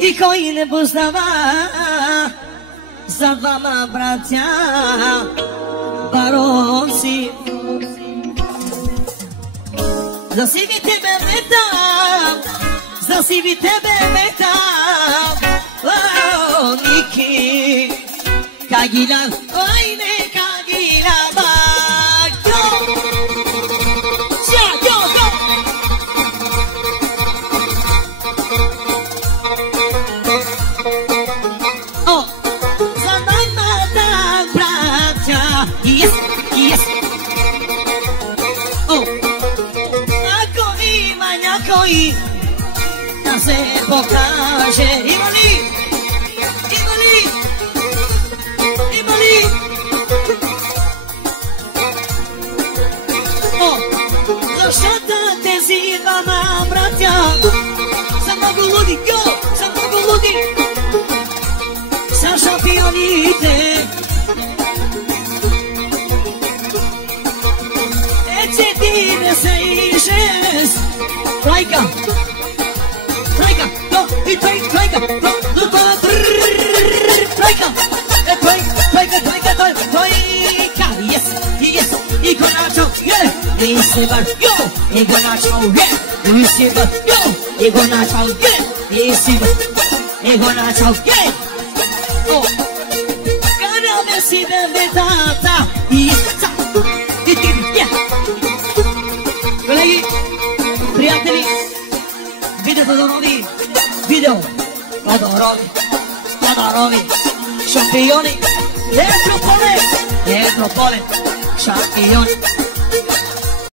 i koji ne poznava za vama braća baronci. Za sivi tebe metam, za sivi tebe metam, Niki Kagila, ajne Kagila bak. Yes, yes. Oh, ako ima някой да се покаже. Има ли? Има ли? Има ли? О, защото тези двама братя са много луди, са много луди, са шампионите. Trajka, trajka, no i trajka, no, trajka, trajka, yes, yes, i konaczą, yeah, i sybar, yo, i konaczą, yeah, i sybar, yo, i konaczą, yeah, i sybar, i konaczą, yeah. O, karame si bebetata, i sa, i ty, yeah. Колеги, приятели, видеото дорови, видео, подорови, шампиони, Едрополе, шампиони.